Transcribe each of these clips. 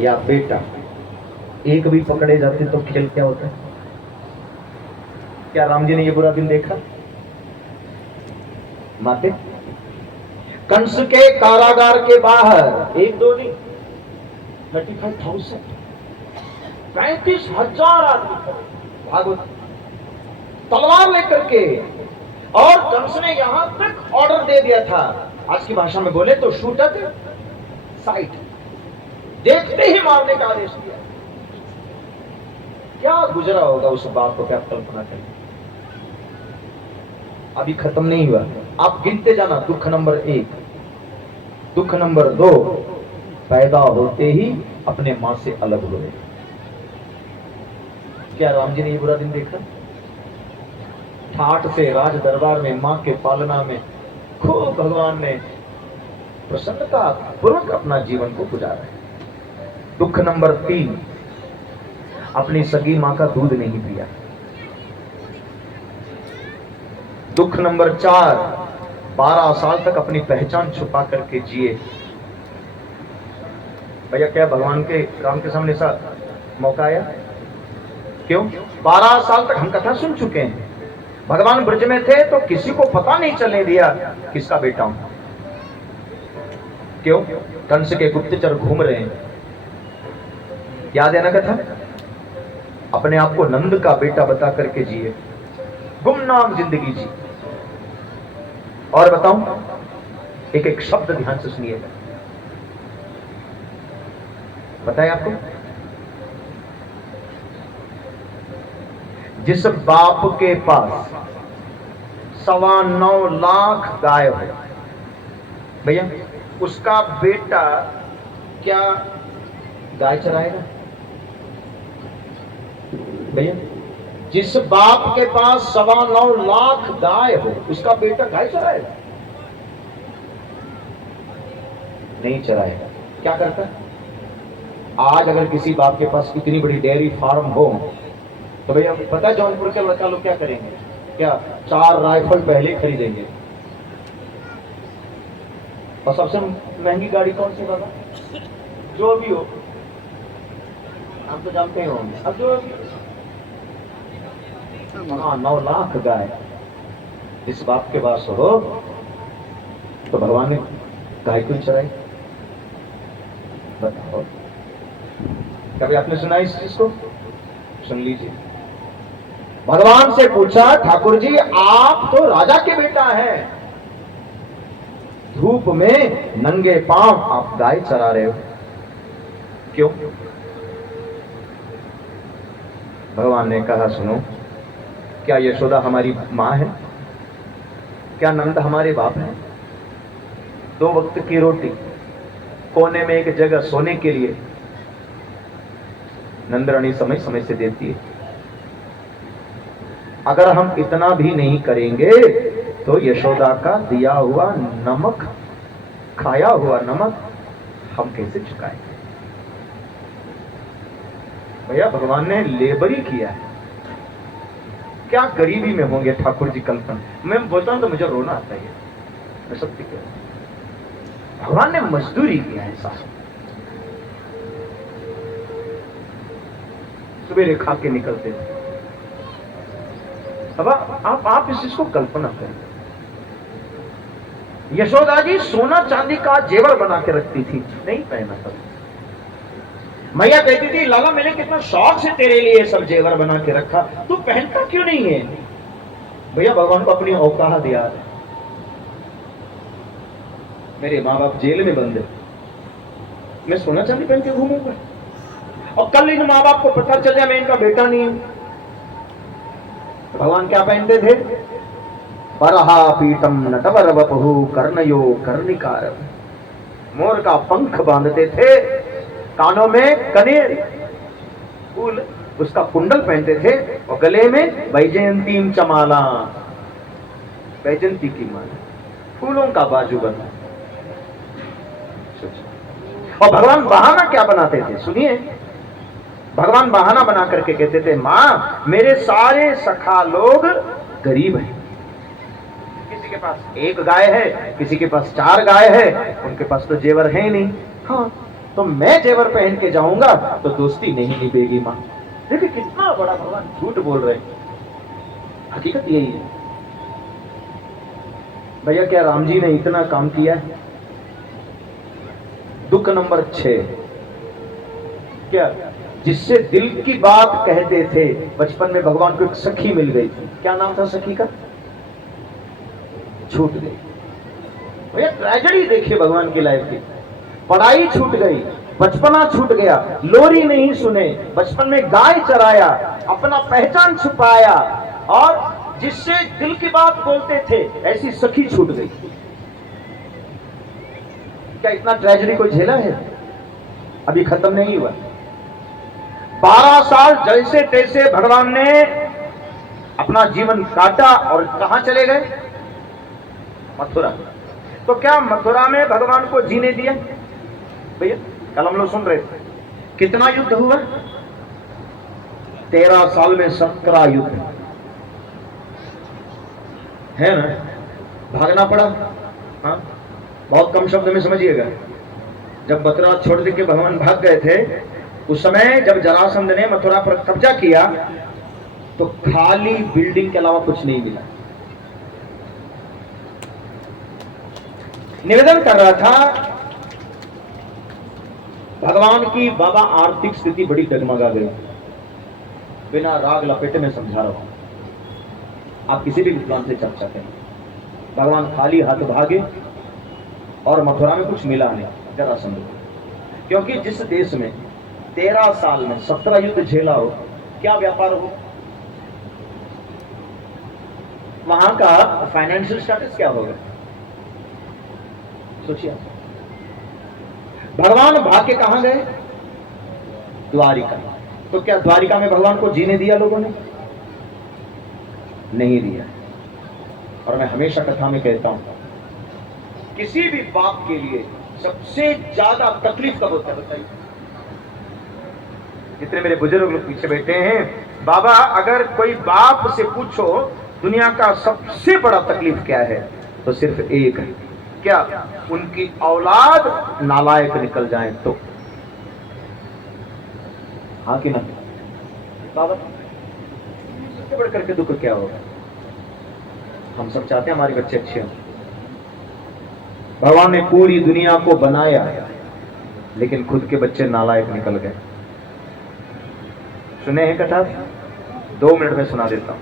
या बेटा, एक भी पकड़े जाते तो खेल क्या होता है? क्या राम जी ने ये बुरा दिन देखा? माते कंस के कारागार के बाहर एक दो नहीं 35,000 35,000 आदमी खड़े, भागवत तलवार लेकर के। और कंस ने यहां तक ऑर्डर दे दिया था, आज की भाषा में बोले तो शूट एट साइट, देखते ही मारने का आदेश दिया। क्या गुजरा होगा उस बाप को, क्या कल्पना करें। अभी खत्म नहीं हुआ, आप गिनते जाना। दुख नंबर 1, दुख नंबर 2, पैदा होते ही अपने मां से अलग हुए। क्या राम जी ने ये बुरा दिन देखा? ठाठ से राज दरबार में मां के पालना में खूब भगवान ने प्रसन्नता पूर्वक अपना जीवन को गुजारा है। दुख नंबर 3, अपनी सगी मां का दूध नहीं पिया। दुख नंबर 4, 12 साल तक अपनी पहचान छुपा करके जिए। भैया क्या भगवान के काम के सामने सा मौका आया? क्यों? 12 साल तक हम कथा सुन चुके हैं, भगवान ब्रज में थे तो किसी को पता नहीं चलने दिया किसका बेटा हूं। क्यों? कंस के गुप्तचर घूम रहे हैं, याद है ना कथा? अपने आप को नंद का बेटा बता करके जिए, गुमनाम जिंदगी जी। और बताऊं, एक एक शब्द ध्यान से सुनिएगा। बताए आपको, जिस बाप के पास 9.25 लाख गाय हो, भैया उसका बेटा क्या गाय चराएगा? भैया जिस बाप के पास 9.25 लाख गाय हो, उसका बेटा गाय चराएगा? नहीं चराएगा। क्या करता है? आज अगर किसी बाप के पास इतनी बड़ी डेयरी फार्म हो तो भैया पता है जौनपुर के लड़का लोग क्या करेंगे? क्या 4 राइफल पहले खरीदेंगे। और सबसे महंगी गाड़ी कौन सी बाबा? जो भी हो, आप तो जानते ही होंगे। अब जो हाँ 9 लाख गाय इस बाप के पास हो तो भगवान ने गाय क्यों चराई? बताओ, कभी आपने सुना इस चीज को? सुन लीजिए। भगवान से पूछा, ठाकुर जी आप तो राजा के बेटा हैं, धूप में नंगे पांव आप गाय चरा रहे हो, क्यों? भगवान ने कहा, सुनो, क्या यशोदा हमारी मां है? क्या नंद हमारे बाप है? 2 वक्त की रोटी, कोने में एक जगह सोने के लिए नंदरानी समय समय से देती है। अगर हम इतना भी नहीं करेंगे तो यशोदा का दिया हुआ नमक, खाया हुआ नमक हम कैसे चुकाएंगे? भैया भगवान ने लेबर ही किया है। क्या गरीबी में होंगे ठाकुर जी कल्पना। मैं बोलता हूं तो मुझे रोना आता है, मैं सत्य कह रहा हूं। भगवान ने मजदूरी किया है साहब, सवेरे खा के निकलते थे। अब आप इस चीज को कल्पना करें। यशोदा जी सोना चांदी का जेवर बना के रखती थी, नहीं पहना था। मैया कहती थी, लाला मैंने कितना शौक से तेरे लिए सब जेवर बना के रखा, तू पहनता क्यों नहीं है? भैया भगवान को अपनी औकात दिया है। मेरे माँ बाप जेल में बंद है, मैं सोना चांदी पहन के घूमूंगा? और कल इन माँ बाप को पता चल जाए मैं इनका बेटा नहीं हूं, भगवान क्या पहनते थे? बरहा पीतम नटवर वपहु कर्णयो कर्णिकार, मोर का पंख बांधते थे, कानों में कनेर फूल उसका कुंडल पहनते थे, और गले में वैजयंती चमाला, वैजयंती की माला, फूलों का बाजू बना। और भगवान बहाना क्या बनाते थे? सुनिए, भगवान बहाना बना करके कहते थे, मां मेरे सारे सखा लोग गरीब हैं, किसी के पास 1 गाय है, किसी के पास 4 गाय है, उनके पास तो जेवर है ही नहीं। हाँ तो मैं जेवर पहन के जाऊंगा तो दोस्ती नहीं निभेगी मां। देखिए कितना बड़ा भगवान झूठ बोल रहे हैं, हकीकत यही है। भैया क्या राम जी ने इतना काम किया है? दुख नंबर 6, क्या जिससे दिल की बात कहते थे। बचपन में भगवान को एक सखी मिल गई थी, क्या नाम था सखी का? छूट गई। भैया ट्रेजेडी देखिए भगवान की लाइफ की। पढ़ाई छूट गई, बचपना छूट गया, लोरी नहीं सुने, बचपन में गाय चराया, अपना पहचान छुपाया, और जिससे दिल की बात बोलते थे ऐसी सखी छूट गई। क्या इतना ट्रेजेडी कोई झेला है? अभी खत्म नहीं हुआ। 12 साल जैसे तैसे भगवान ने अपना जीवन काटा और कहां चले गए? मथुरा। तो क्या मथुरा में भगवान को जीने दिया? भैया कल हम लोग सुन रहे थे कितना युद्ध हुआ? 13 साल में 17 युद्ध है ना। भागना पड़ा। हाँ, बहुत कम शब्द में समझिएगा। जब मथुरा छोड़ के भगवान भाग गए थे, उस समय जब जरासंध ने मथुरा पर कब्जा किया तो खाली बिल्डिंग के अलावा कुछ नहीं मिला। निवेदन कर रहा था भगवान की, बाबा आर्थिक स्थिति बड़ी डगमगा गई। बिना राग लपेटे में समझा रहा हूं, आप किसी भी विद्वान से चर्चा करें। भगवान खाली हाथ भागे और मथुरा में कुछ मिला नहीं जरासंध को। क्योंकि जिस देश में 13 साल में 17 युद्ध झेला हो, क्या व्यापार हो, वहां का फाइनेंशियल स्टेटस क्या होगा? सोचिए। भगवान भाग के कहां गए? द्वारिका। तो क्या द्वारिका में भगवान को जीने दिया लोगों ने? नहीं दिया। और मैं हमेशा कथा में कहता हूं, किसी भी बाप के लिए सबसे ज्यादा तकलीफ कब होता है बताइए? जितने मेरे बुजुर्ग लोग पीछे बैठे हैं, बाबा अगर कोई बाप से पूछो दुनिया का सबसे बड़ा तकलीफ क्या है, तो सिर्फ एक है, क्या? उनकी औलाद नालायक निकल जाए तो। हाँ कि ना बाबा? इससे बढ़ करके दुख क्या होगा? हम सब चाहते हैं हमारे बच्चे अच्छे हों। भगवान ने पूरी दुनिया को बनाया, लेकिन खुद के बच्चे नालायक निकल गए। सुने हैं कथा? 2 मिनट में सुना देता हूं।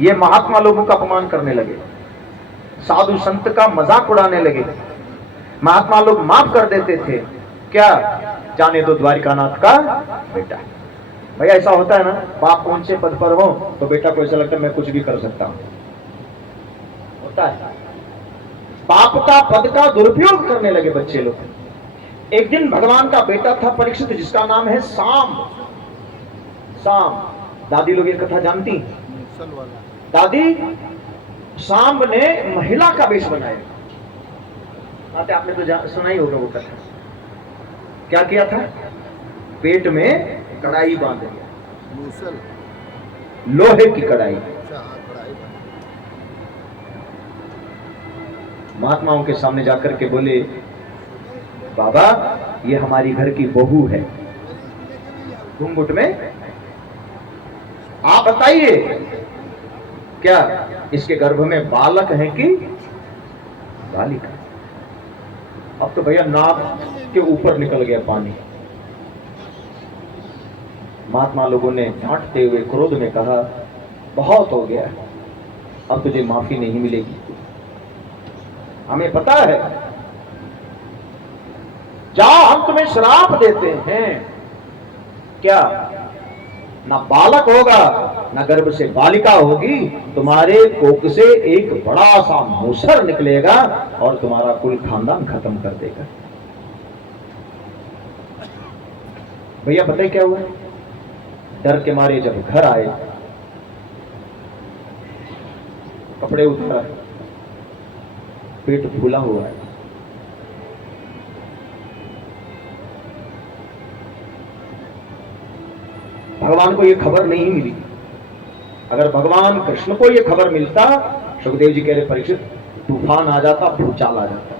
ये महात्मा लोगों का अपमान करने लगे, साधु संत का मजाक उड़ाने लगे। महात्मा लोग माफ कर देते थे, क्या? जाने दो द्वारिकानाथ का बेटा। भैया ऐसा होता है ना, बाप ऊंचे पद पर हो तो बेटा को ऐसा लगता है मैं कुछ भी कर सकता हूं। होता है। बाप का पद का दुरुपयोग करने लगे बच्चे लोग। एक दिन भगवान का बेटा था परीक्षित, जिसका नाम है साम। साम, दादी लोग ये कथा जानती? दादी, सांब ने महिला का वेश बनाया। आपने तो सुना ही होगा वो कथा। क्या किया था? पेट में कड़ाई बांध दिया, लोहे की कड़ाई। महात्माओं के सामने जाकर के बोले, बाबा ये हमारी घर की बहू है। घूंघट में, आप बताइए क्या इसके गर्भ में बालक है कि बालिका? अब तो भैया नाक के ऊपर निकल गया पानी। महात्मा लोगों ने डांटते हुए क्रोध में कहा, बहुत हो गया, अब तुझे माफी नहीं मिलेगी। हमें पता है, जाओ हम तुम्हें श्राप देते हैं। क्या? ना बालक होगा, ना गर्भ से बालिका होगी, तुम्हारे कोख से एक बड़ा सा मूसर निकलेगा और तुम्हारा कुल खानदान खत्म कर देगा। भैया पता है क्या हुआ? डर के मारे जब घर आए, कपड़े उतारा, पेट फूला हुआ है। भगवान को यह खबर नहीं मिली। अगर भगवान कृष्ण को यह खबर मिलता, सुखदेव जी कह रहे परीक्षित, तूफान आ जाता, भूचाल आ जाता।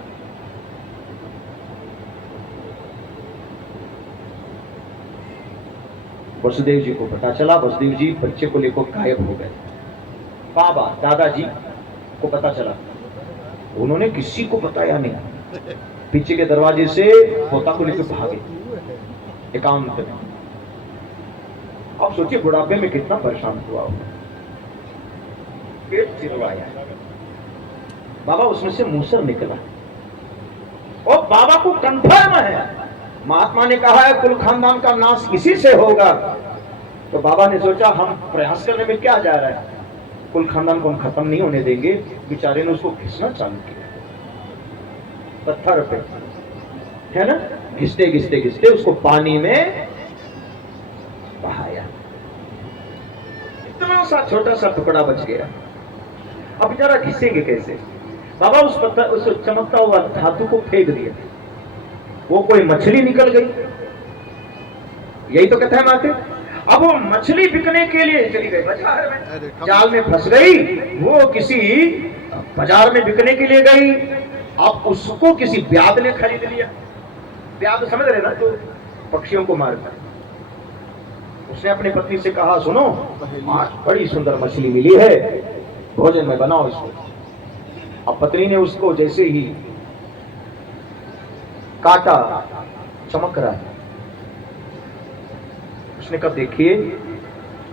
वसुदेव जी को पता चला, वसुदेव जी बच्चे को लेकर गायब हो गए। बाबा दादाजी को पता चला, उन्होंने किसी को बताया नहीं, पीछे के दरवाजे से पोता को लेकर भागे एकांत में। अब सोचिए बुढ़ापे में कितना परेशान हुआ होगा, पेट चिरवाया, बाबा उसमें से मूसर निकला और बाबा को कंफर्म है, महात्मा ने कहा है कुल खानदान का नाश इसी से होगा। तो बाबा ने सोचा हम प्रयास करने में क्या जा रहा है, कुल खानदान को हम खत्म नहीं होने देंगे। बेचारे ने उसको घिसना चालू किया पत्थर पे, है ना, घिसते घिसते घिसते उसको पानी में बहाया। इतना सा छोटा सा टुकड़ा बच गया। अब बेचारा घिसेंगे कैसे? बाबा उस पत्थर, उस चमकता हुआ धातु को फेंक दिया, वो कोई मछली निकल गई। यही तो कथा है माते। अब वो मछली बिकने के लिए चली गई बाजार में, जाल में फंस गई, वो किसी बाजार में बिकने के लिए गई। अब उसको किसी ब्याद ने खरीद लिया। ब्याद समझ रहे ना, तो पक्षियों को मारता। उसने अपनी पत्नी से कहा सुनो, आज बड़ी सुंदर मछली मिली है, भोजन में बनाओ इसको। अब पत्नी ने उसको जैसे ही काटा, चमक रहा है। उसने कहा देखिए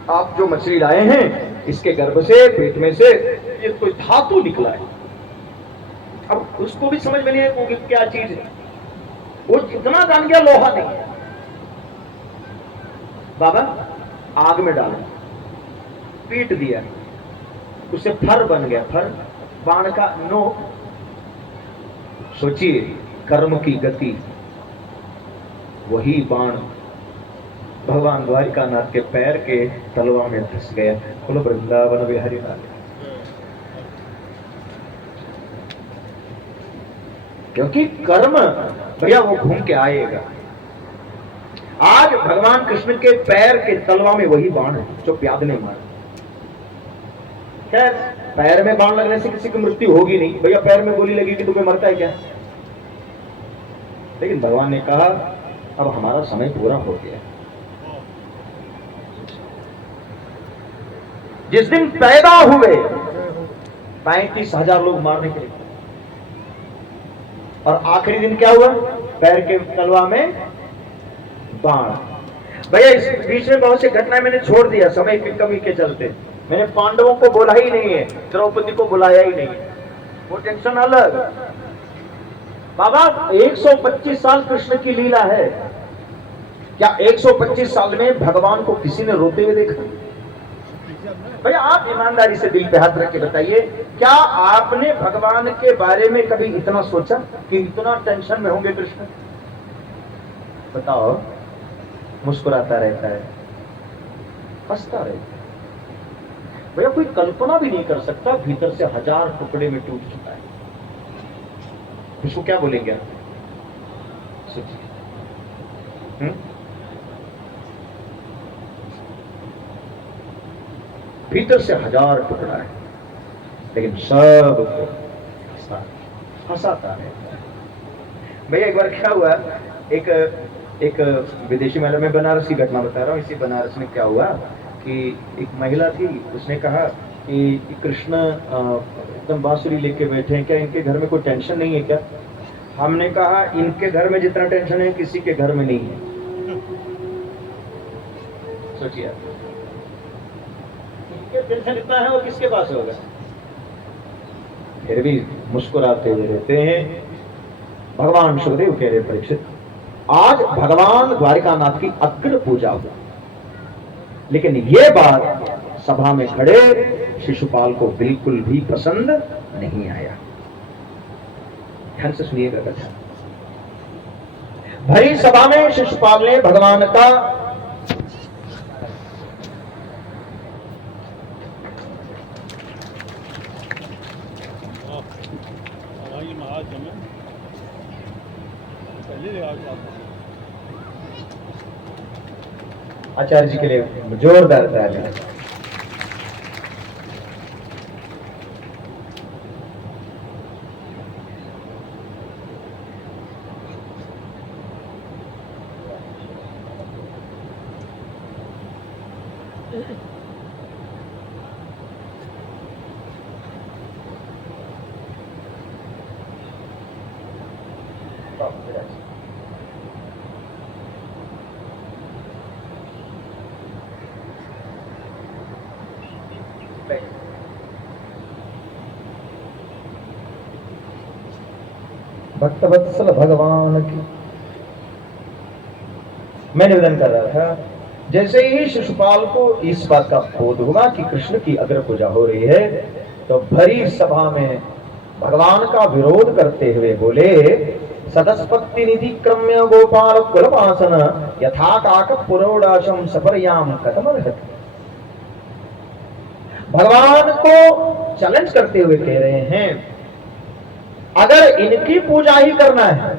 आप जो मछली लाए हैं इसके गर्भ से, पेट में से ये कोई धातु निकला है। अब उसको भी समझ में नहीं है कि क्या चीज है, वो जितना जान गया लोहा नहीं है। बाबा आग में डाला, पीट दिया, उसे फर बन गया, फर बाण का नोक। सोचिए कर्म की गति, वही बाण भगवान द्वारिकानाथ के पैर के तलवा में धस गया। बोलो वृंदावन बिहारी लाल। क्योंकि कर्म भैया वो घूम के आएगा। आज भगवान कृष्ण के पैर के तलवा में वही बाण है जो प्याद ने मारा। खैर पैर में बाण लगने से किसी की मृत्यु होगी नहीं भैया, पैर में गोली लगी कि तुम्हें मरता है क्या? लेकिन भगवान ने कहा अब हमारा समय पूरा हो गया। जिस दिन पैदा हुए 35,000 लोग मारने के लिए, और आखिरी दिन क्या हुआ? पैर के तलवा में बाण। भैया इस बीच में बहुत सी घटनाएं मैंने छोड़ दिया समय की कमी के चलते। मैंने पांडवों को बोला ही नहीं है, द्रौपदी को बुलाया ही नहीं है, वो टेंशन अलग। बाबा 125 साल कृष्ण की लीला है, क्या 125 साल में भगवान को किसी ने रोते हुए देखा? भैया आप ईमानदारी से दिल पे हाथ रख के बताइए, क्या आपने भगवान के बारे में कभी इतना सोचा कि इतना टेंशन में होंगे कृष्ण? बताओ, मुस्कुराता रहता है, हंसता रहता है। भैया कोई कल्पना भी नहीं कर सकता, भीतर से 1000 टुकड़े में टूट चुका है। इसको क्या बोलेंगे आप? भीतर से 1000 टुकड़ा है, लेकिन सब हंसाता है। भैया एक बार क्या हुआ, एक विदेशी महिला, में बनारस की घटना बता रहा हूँ। इसी बनारस में क्या हुआ कि एक महिला थी, उसने कहा कि कृष्ण एकदम बांसुरी लेके बैठे हैं, क्या इनके घर में कोई टेंशन नहीं है क्या? हमने कहा इनके घर में जितना टेंशन है किसी के घर में नहीं है। सोचिए टेंशन इतना है वो किसके पास होगा? फिर भी मुस्कुराते हुए रहते हैं। भगवान सुखदेव कह रहे परीक्षित, आज भगवान द्वारिकानाथ की अग्र पूजा हुआ, लेकिन ये बात सभा में खड़े शिशुपाल को बिल्कुल भी पसंद नहीं आया। ध्यान से सुनिएगा कथा। भरी सभा में शिशुपाल ने भगवान का आचार्य जी के लिए जोरदार तालियां। भक्तवत्सल भगवान की मैं निवेदन कर रहा था, जैसे ही शिशुपाल को इस बात का बोध हुआ कि कृष्ण की अग्र पूजा हो रही है, तो भरी सभा में भगवान का विरोध करते हुए बोले, सदस्पत्ति निधि क्रम्य गोपाल कुलपासन यथा काक पुरोडाशम सपर्याम कथम अर्हति। भगवान को चैलेंज करते हुए कह रहे हैं, अगर इनकी पूजा ही करना है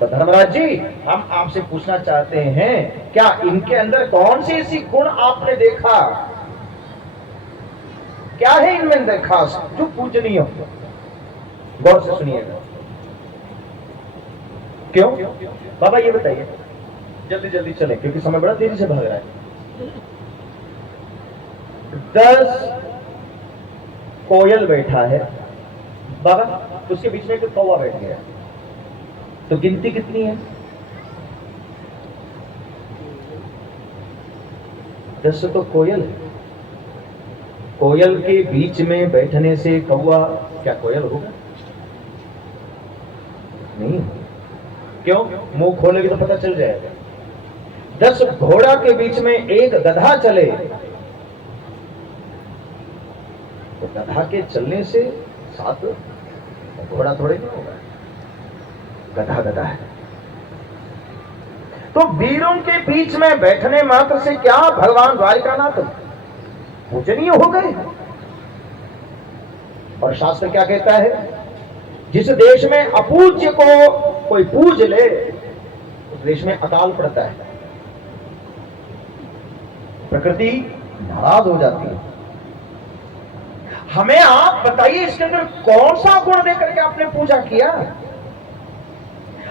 तो धर्मराज जी हम आपसे पूछना चाहते हैं, क्या इनके अंदर कौन सी ऐसी गुण आपने देखा, क्या है इनमें अंदर खास जो पूजनीय हो? गौर से सुनिएगा। क्यों बाबा ये बताइए, जल्दी जल्दी चले क्योंकि समय बड़ा तेजी से भाग रहा है। 10 कोयल बैठा है बाबा, उसके बीच में एक कौवा बैठ गया, तो गिनती कितनी है? 10 तो कोयल है। कोयल के बीच में बैठने से कौवा क्या कोयल होगा? नहीं। क्यों? मुंह खोलेगी तो पता चल जाएगा। 10 घोड़ा के बीच में एक गधा चले तो गधा के चलने से 7 घोड़ा थोड़े नहीं होगा, गधा गधा है। तो वीरों के बीच में बैठने मात्र से क्या भगवान द्वारिकानाथ पूजनीय हो गए? और शास्त्र क्या कहता है, जिस देश में अपूज्य को कोई पूज ले उस देश में अकाल पड़ता है, प्रकृति नाराज हो जाती है। हमें आप बताइए इसके अंदर कौन सा गुण देकर के आपने पूजा किया?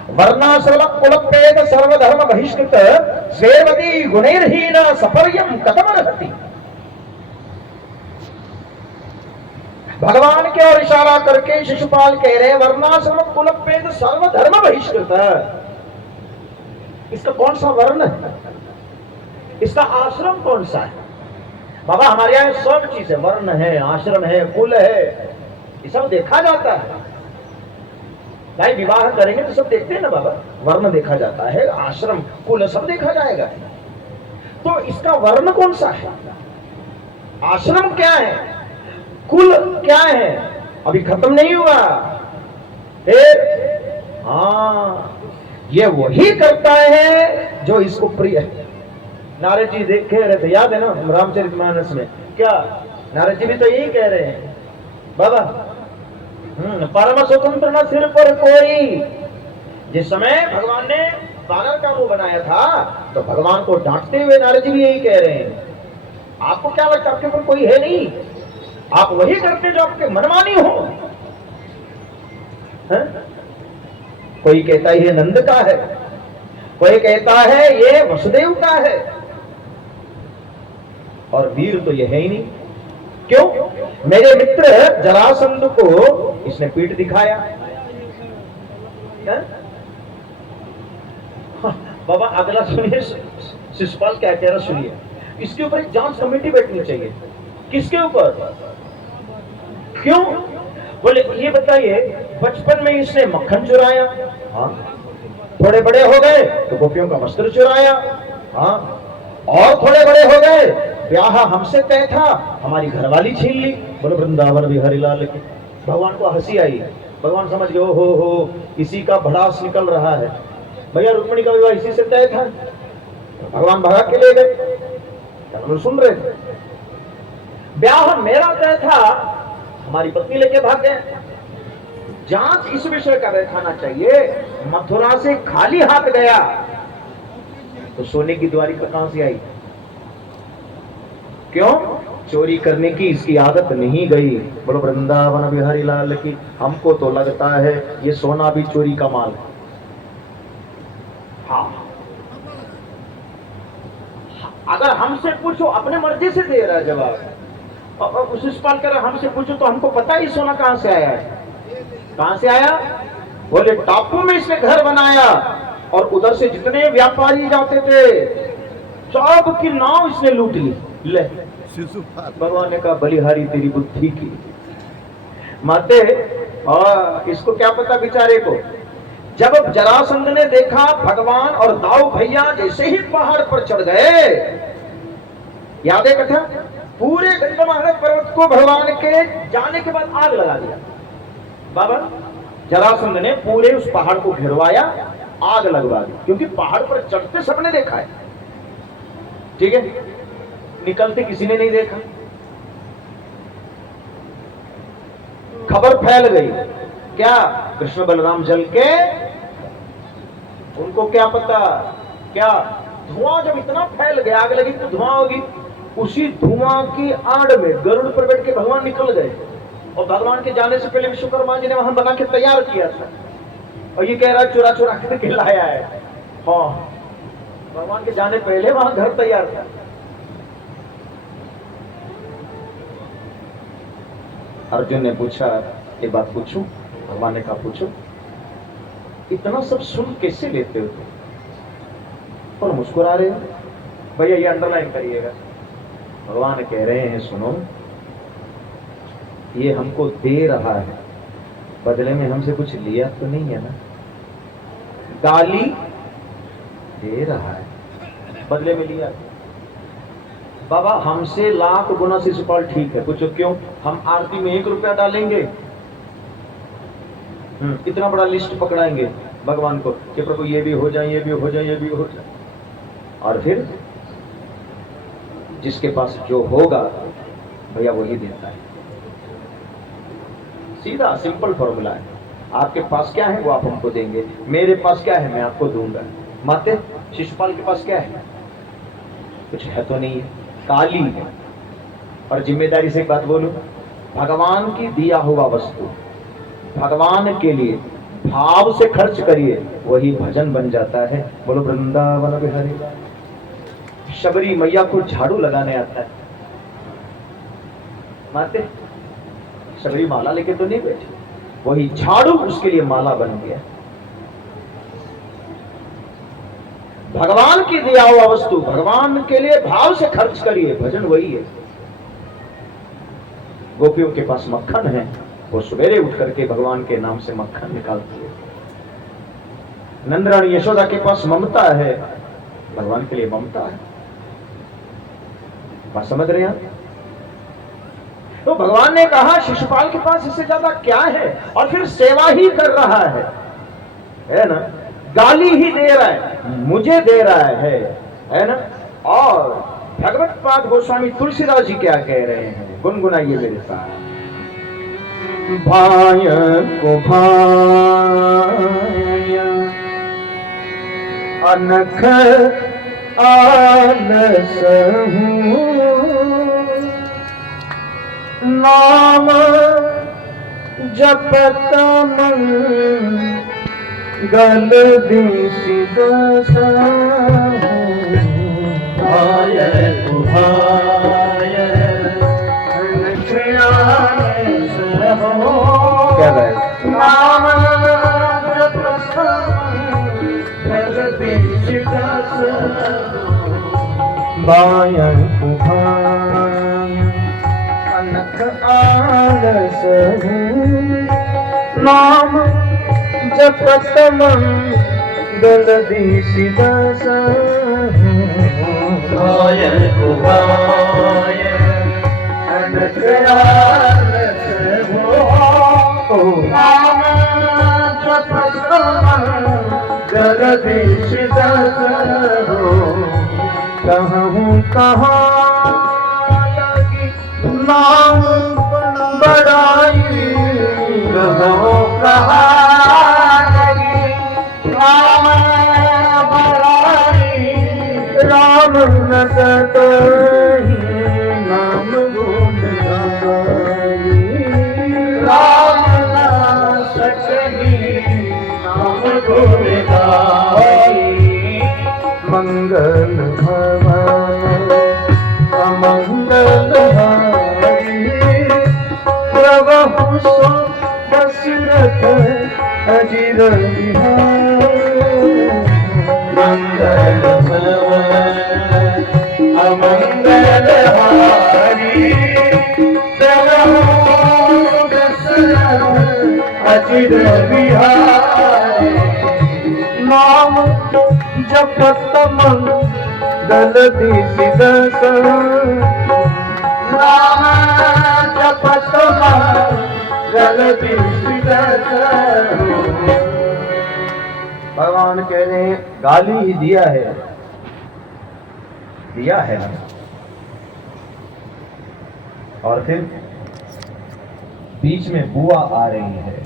वर्णाश्रम कुलपेद सर्वधर्म बहिष्कृत सेवती गुणैर्हीन सपर्यम कथम अर्हति। भगवान की ओर इशारा करके शिशुपाल कह रहे हैं, वर्णाश्रम कुलपेद सर्वधर्म बहिष्कृत। इसका कौन सा वर्ण है? इसका आश्रम कौन सा है? बाबा हमारे यहां सब चीज है, वर्ण है, आश्रम है, कुल है, ये सब देखा जाता है। भाई विवाह करेंगे तो सब देखते हैं ना बाबा, वर्ण देखा जाता है, आश्रम कुल सब देखा जाएगा। तो इसका वर्ण कौन सा है, आश्रम क्या है, कुल क्या है, अभी खत्म नहीं हुआ। फिर हाँ, ये वही करता है जो इसको प्रिय है। नारद जी देख रहे थे, याद है ना रामचरितमानस में, क्या नारद जी भी तो यही कह रहे हैं बाबा, परम स्वतंत्र न सिर पर कोई। जिस समय भगवान ने बानर का मुंह बनाया था तो भगवान को डांटते हुए नारद जी भी यही कह रहे हैं, आपको क्या लगता है आपके ऊपर कोई है नहीं, आप वही करते जो आपके मनमानी हो। है? कोई कहता है ये नंद का है, कोई कहता है ये वसुदेव का है, और वीर तो ये है ही नहीं। क्यों? मेरे मित्र जरासंध को इसने पीठ दिखाया। हाँ, बाबा अगला सुनिए, शिशुपाल क्या कह रहा सुनिए। इसके ऊपर एक जांच कमेटी बैठनी चाहिए। किसके ऊपर? क्यों? बोले ये बताइए, बचपन में इसने मक्खन चुराया, हाँ, थोड़े बड़े हो गए तो गोपियों का वस्त्र चुराया, हाँ, और थोड़े बड़े हो गए ब्याह हमसे तय था, हमारी घरवाली छीन ली। बोलो वृंदावन बिहारी लाल की। भगवान को हंसी आई, भगवान समझ गए, हो इसी का भड़ास निकल रहा है। भैया रुक्मिणी का विवाह इसी से तय था, भगवान भगा के ले गए, सुन रहे थे। ब्याह मेरा तय था, हमारी पत्नी लेके भाग गए। जांच इस विषय का बैठाना चाहिए, मथुरा से खाली हाथ गया तो सोने की द्वारिका कहां से आई? क्यों? चोरी करने की इसकी आदत नहीं गई। बोलो वृंदावन बिहारी लाल की। हमको तो लगता है ये सोना भी चोरी का माल है। हाँ, अगर हमसे पूछो, अपने मर्जी से दे रहा है जवाब। और उस शिशुपाल कह रहा हमसे पूछो तो हमको पता ही सोना कहां से आया है। कहां से आया? बोले टापू में इसने घर बनाया और उधर से जितने व्यापारी जाते थे सब की नाव इसने लूट ली। ले भगवान ने कहा बलिहारी तेरी बुद्धि की माते। और इसको क्या पता बेचारे को, जब जरासंध ने देखा भगवान और दाऊ भैया जैसे ही पहाड़ पर चढ़ गए, याद है कथा, पूरे गंधमार्ग पर्वत को भगवान के जाने के बाद आग लगा दिया। बाबा जरासंध ने पूरे उस पहाड़ को घेरवाया, आग लगवा दी, क्योंकि पहाड़ पर चढ़ते सबने देखा है, ठीक है, निकलते किसी ने नहीं देखा। खबर फैल गई, क्या कृष्ण बलराम जल के, उनको क्या पता, क्या धुआं जब इतना फैल गया, आग लगी तो धुआं होगी, उसी धुआं की आड़ में गरुड़ पर बैठ के भगवान निकल गए। और भगवान के जाने से पहले विश्वकर्मा जी ने वहां बना के तैयार किया था, और ये कह रहा है चुरा चुरा करके लाया है। हाँ, भगवान के जाने पहले वहां घर तैयार था। अर्जुन ने पूछा, ये बात पूछूं? भगवान ने कहा पूछो। इतना सब सुन कैसे लेते हो तुम और मुस्कुरा रहे हो? भैया ये अंडरलाइन करिएगा। भगवान कह रहे हैं सुनो, ये हमको दे रहा है, बदले में हमसे कुछ लिया तो नहीं है ना। गाली दे रहा है, बदले में लिया। बाबा हमसे लाख गुना शिशुपाल ठीक है, पूछो क्यों? हम आरती में 1 रुपया डालेंगे, इतना बड़ा लिस्ट पकड़ाएंगे भगवान को कि प्रभु ये भी हो जाए, ये भी हो जाए, ये भी हो जाए, और फिर जिसके पास जो होगा भैया वही देता है। सीधा सिंपल फॉर्मूला है। आपके पास क्या है वो आप हमको देंगे, मेरे पास क्या है मैं आपको दूंगा। माते शिशुपाल के पास क्या है? कुछ है तो नहीं है, काली है। और जिम्मेदारी से एक बात बोलूं, भगवान की दिया हुआ वस्तु भगवान के लिए भाव से खर्च करिए, वही भजन बन जाता है। बोलो वृंदावन बिहारी। शबरी मैया को झाड़ू लगाने आता है, माते शबरी माला लेके तो नहीं बैठी, वही झाड़ू उसके लिए माला बन गया। भगवान की दिया हुआ वस्तु भगवान के लिए भाव से खर्च करिए, भजन वही है। गोपियों के पास मक्खन है, वो सवेरे उठ करके भगवान के नाम से मक्खन निकालती है। नंदरानी यशोदा के पास ममता है, भगवान के लिए ममता है। बात समझ रहे हैं? तो भगवान ने कहा शिशुपाल के पास इससे ज्यादा क्या है, और फिर सेवा ही कर रहा है ना, गाली ही दे रहा है, मुझे दे रहा है ना। और भगवत पाद गोस्वामी तुलसीदास जी क्या कह रहे हैं, गुनगुनाइए मेरे साथ। भाय को भाय अनख आलस हूँ, नाम जपत मन गल दिसि दस। भाय को भाय अनख आलस हूँ, क्या है? नाम जपत मन गल दिसि दस। भाय को भाय अनख आलस हूँ, नाम जपत मन गल दिसि दस। भाय को भाय अनख आलस हूँ, नाम जपत मन गल दिसि दस। कहूँ कहाँ नाम बड़ाई, कहूँ कहाँ लगी नाम बड़ाई। राम नगत नाम गुण गाई, राम न सकही नाम गुण गाई। मंगल भवन मंगल अमंगल हारी अचिर बिहारी नाम जपत मंगल दिस नाम जपत मंगल दिस भगवान कह रहे हैं गाली ही दिया है ना। और फिर बीच में बुआ आ रही है।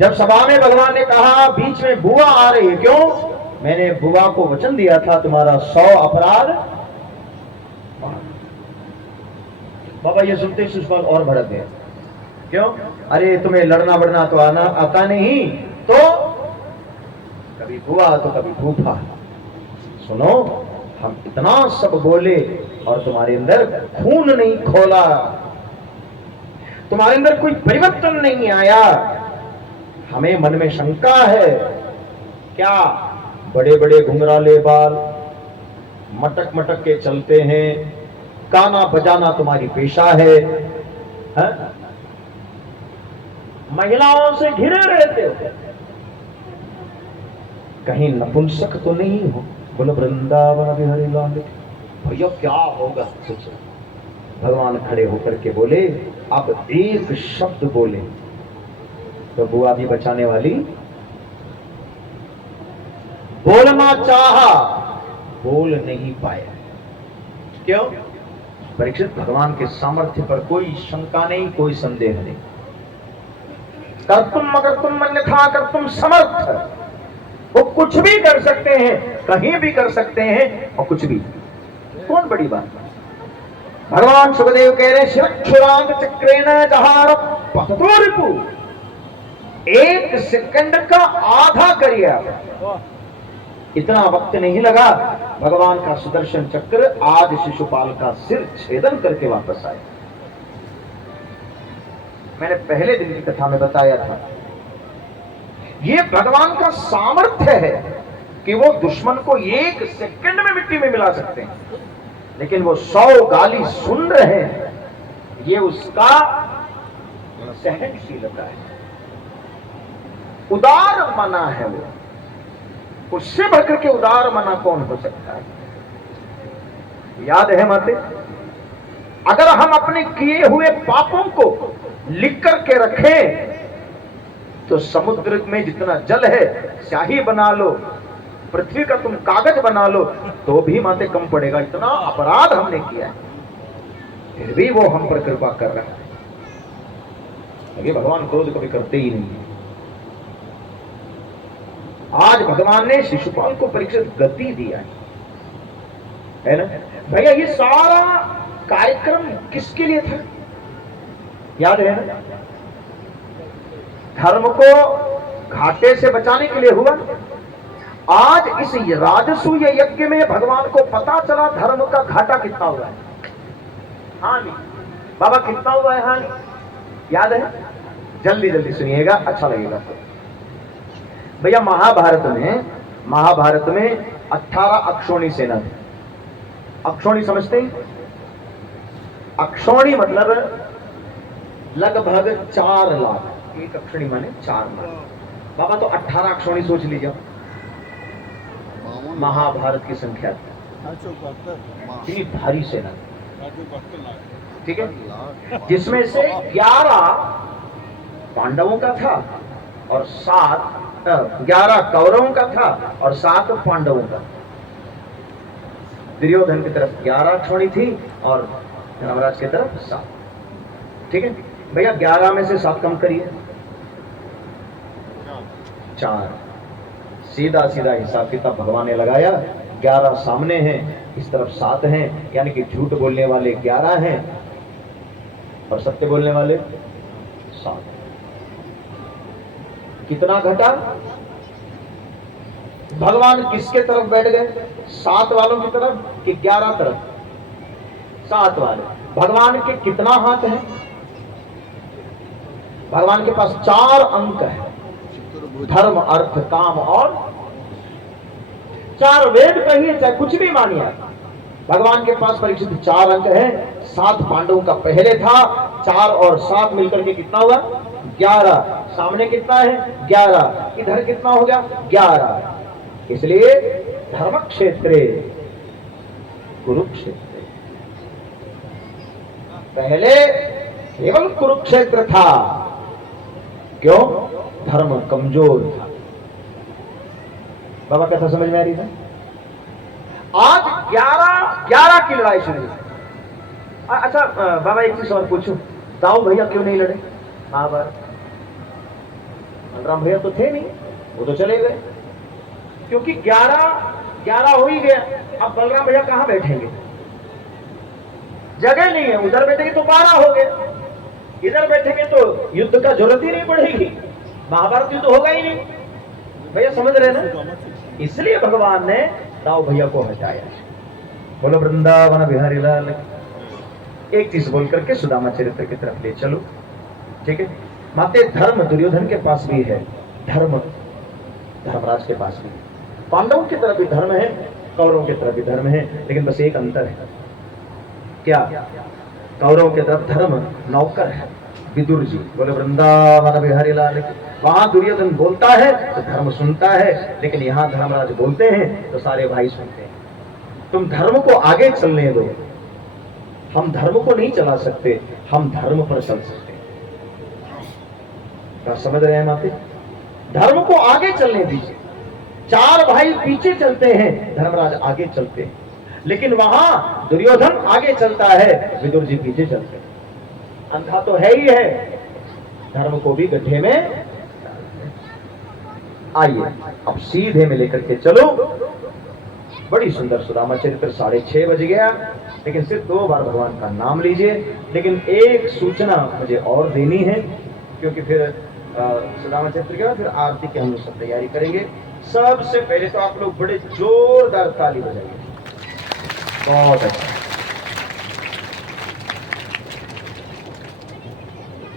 जब सभा में भगवान ने कहा बीच में बुआ आ रही है, क्यों? मैंने बुआ को वचन दिया था तुम्हारा 100 अपराध। बाबा ये सुनते शिशुपाल और भड़क गया। क्यों? अरे तुम्हें लड़ना बढ़ना तो आता नहीं, तो कभी बुआ तो कभी फूफा। सुनो, हम इतना सब बोले और तुम्हारे अंदर खून नहीं खोला, तुम्हारे अंदर कोई परिवर्तन नहीं आया। हमें मन में शंका है, क्या बड़े बड़े घुंघराले बाल, मटक मटक के चलते हैं, गाना बजाना तुम्हारी पेशा है? महिलाओं से घिरे रहते हो, कहीं नपुंसक तो नहीं हो? बोलो वृंदावन बिहारी लाल। भैया क्या होगा? सोचो। भगवान खड़े होकर के बोले, अब एक शब्द बोले तो बुआ भी बचाने वाली। बोलना चाहा, बोल नहीं पाया। क्यों? परीक्षित, भगवान के सामर्थ्य पर कोई शंका नहीं, कोई संदेह नहीं। कर्तुम मगर तुम अन्यथा कर्तुम समर्थ, वो कुछ भी कर सकते हैं, कहीं भी कर सकते हैं और कुछ भी। कौन बड़ी बात? भगवान सुखदेव कह रहे शिरक्षुरांग चक्रेण जहार पततो रिपु, एक सेकंड का आधा करिया, इतना वक्त नहीं लगा। भगवान का सुदर्शन चक्र आज शिशुपाल का सिर छेदन करके वापस आया। मैंने पहले दिन की कथा में बताया था, ये भगवान का सामर्थ्य है कि वो दुश्मन को एक सेकंड में मिट्टी में मिला सकते हैं, लेकिन वो 100 गाली सुन रहे हैं, ये उसका सहनशीलता है, उदार मना है। वो उससे बढ़कर के उदार मना कौन हो सकता है? याद है माते, अगर हम अपने किए हुए पापों को लिख करके रखें तो समुद्र में जितना जल है स्याही बना लो, पृथ्वी का तुम कागज बना लो, तो भी माते कम पड़ेगा। इतना अपराध हमने किया है, फिर भी वो हम पर कृपा कर रहा है। अभी भगवान क्रोध कभी करते ही नहीं। आज भगवान ने शिशुपाल को परीक्षित गति दिया है ना भैया। ये सारा कार्यक्रम किसके लिए था? याद है ना? धर्म को घाटे से बचाने के लिए हुआ। आज इस राजसूय यज्ञ में भगवान को पता चला धर्म का घाटा कितना हुआ है। हानि बाबा कितना हुआ है हानि? याद है? जल्दी जल्दी सुनिएगा, अच्छा लगेगा। भैया महाभारत में 18 अक्षौणी सेना थी। अक्षौणी समझते हैं? अक्षौणी मतलब लगभग 4 लाख। एक अक्षौणी माने 4 लाख। बाबा तो 18 अक्षौणी सोच लीजिए, महाभारत की संख्या इतनी भारी सेना, ठीक है, जिसमें से 11 पांडवों का था और 11 कौरवों का था और 7 पांडवों का। दुर्योधन की तरफ 11 अक्षौणी थी और धर्मराज की तरफ 7। ठीक है भैया, 11 में से 7 कम करिए, 4। सीधा सीधा हिसाब किताब भगवान ने लगाया। 11 सामने हैं, इस तरफ 7 हैं, यानी कि झूठ बोलने वाले 11 हैं और सत्य बोलने वाले 7। कितना घटा? भगवान किसके तरफ बैठ गए? 7 वालों की तरफ कि 11 तरफ? 7 वाले। भगवान के कितना हाथ है? भगवान के पास 4 अंक है। धर्म अर्थ काम और 4 वेद कहिए चाहे कुछ भी मानिए आप। भगवान के पास परीक्षित 4 अंक है। 7 पांडवों का पहले था, 4 और 7 मिलकर के कितना हुआ 11। सामने कितना है 11, इधर कितना हो गया 11। इसलिए धर्म क्षेत्रे कुरुक्षेत्र। पहले केवल कुरुक्षेत्र था, क्यों? धर्म कमजोर था। बाबा कथा समझ में आ रही है? आज 11 की लड़ाई शुरू हुई। अच्छा बाबा एक चीज और पूछूं, दाऊ भैया क्यों नहीं लड़े महाभारत? बलराम भैया तो थे नहीं, वो तो चले गए, क्योंकि 11 हो ही गया। अब बलराम भैया कहां बैठेंगे? जगह नहीं है। उधर बैठेंगे तो 12 हो गए, इधर बैठेंगे तो युद्ध का जरूरत ही नहीं पड़ेगी, महाभारत युद्ध होगा ही नहीं। भैया समझ रहे ना? इसलिए भगवान ने दाऊ भैया को हटाया। बोलो वृंदावन बिहारी लाल। एक चीज बोल करके सुदामा चरित्र की तरफ ले चलो, ठीक है? माते धर्म दुर्योधन के पास भी है, धर्म धर्मराज के पास भी। पांडवों की तरफ भी धर्म है, कौरवों की तरफ भी धर्म है, लेकिन बस एक अंतर है। क्या? कौरवों की तरफ धर्म नौकर है, विदुर जी। बोले वृंदावन बिहारी लाल। वहां दुर्योधन बोलता है तो धर्म सुनता है, लेकिन यहाँ धर्मराज बोलते हैं तो सारे भाई सुनते हैं। तुम धर्म को आगे चलने दो, हम धर्म को नहीं चला सकते, हम धर्म पर चल सकते हैं। क्या समझ रहे हैं माते? धर्म को आगे चलने दीजिए। 4 भाई पीछे चलते हैं, धर्मराज आगे चलते हैं, लेकिन वहां दुर्योधन आगे चलता है, विदुर जी पीछे चलते हैं। अंधा तो है ही है, धर्म को भी गड्ढे में। आइए अब सीधे में लेकर के चलो। बड़ी सुंदर सुदामा चरित्र। 6:30 बज गया, लेकिन सिर्फ 2 बार भगवान का नाम लीजिए। लेकिन एक सूचना मुझे और देनी है, क्योंकि फिर सुदामा चरित्र के बाद फिर आरती की हम लोग सब तैयारी करेंगे। सबसे पहले तो आप लोग बड़े जोरदार ताली बजाइए। बहुत अच्छा।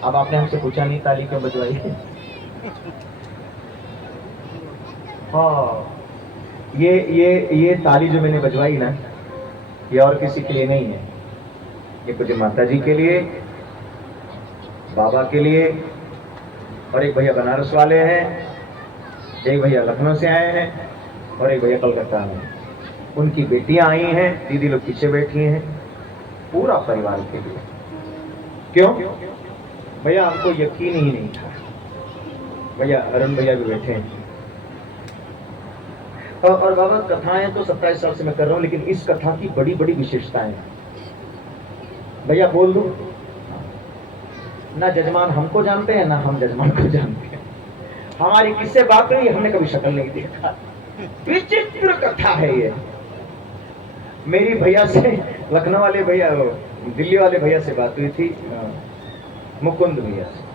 अब आपने हमसे पूछा नहीं ताली क्यों बजवाई? हाँ, ये ताली जो मैंने बजवाई ना, ये और किसी के लिए नहीं है। ये कुछ माता जी के लिए, बाबा के लिए, और एक भैया बनारस वाले हैं, एक भैया लखनऊ से आए हैं, और एक भैया कलकत्ता में। उनकी बेटियां आई हैं, दीदी लोग पीछे बैठी हैं, पूरा परिवार के लिए। क्यों? भैया हमको यकीन ही नहीं था। भैया अरुण भैया भी बैठे हैं। और बाबा कथाएं तो 27 साल से मैं कर रहा हूं, लेकिन इस कथा की बड़ी बड़ी विशेषताएं। भैया बोल दूं, ना जजमान हमको जानते हैं, ना हम जजमान को जानते हैं। हमारी किससे बात हुई, हमने कभी शक्ल नहीं देखा। विचित्र कथा है ये। मेरी भैया से, लखनऊ वाले भैया, दिल्ली वाले भैया से बात हुई थी, मुकुंद भैया से।